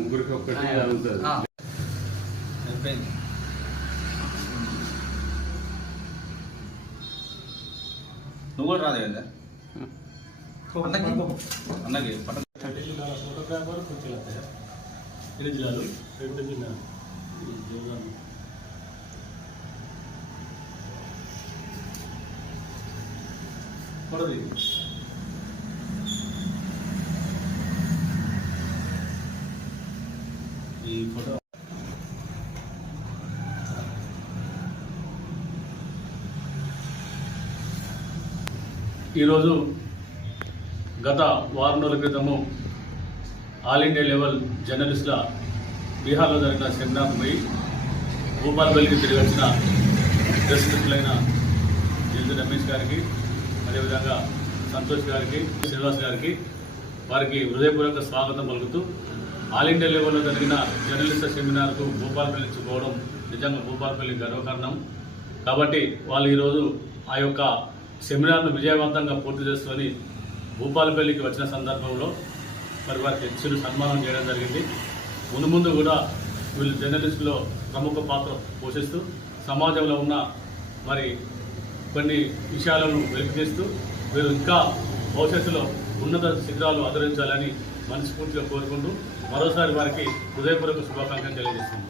ముగ్గురికి ఒక్కటి నువ్వు కూడా రాదు కదా అన్నకి ఫోటోగ్రాఫర్ కొంచెం ఎన్ని జిల్లాలు 2 జిల్లాలు పడది ఈ ఫోటో ఈరోజు గత వారం రోజుల క్రితము ఆల్ ఇండియా లెవెల్ జర్నలిస్టుల బీహార్లో జరిగిన సెమినార్ పోయి భూపాలపల్లికి తిరిగి వచ్చిన ప్రెస్ మిత్రులైన జల్ది రమేష్ గారికి, అదేవిధంగా సంతోష్ గారికి, శ్రీనివాస్ గారికి వారికి హృదయపూర్వక స్వాగతం పలుకుతూ ఆల్ ఇండియా లెవెల్లో జరిగిన జర్నలిస్టుల సెమినార్కు భూపాలపల్లి ఇచ్చుకోవడం నిజంగా భూపాలపల్లి గర్వకారణం. కాబట్టి వాళ్ళు ఈరోజు ఆ యొక్క సెమినార్ను విజయవంతంగా పూర్తి చేసుకొని భూపాలపల్లికి వచ్చిన సందర్భంలో మరి వారికి హెచ్చులు సన్మానం చేయడం జరిగింది. ముందు కూడా వీళ్ళు జర్నలిస్టులో ప్రముఖ పాత్ర పోషిస్తూ సమాజంలో ఉన్న మరి కొన్ని విషయాలను వెలికితీస్తూ వీరు ఇంకా భవిష్యత్తులో ఉన్నత శిఖరాలు అధిరోహించాలని మనస్ఫూర్తిగా కోరుకుంటూ మరోసారి వారికి హృదయపూర్వక శుభాకాంక్షలు తెలియజేస్తుంది.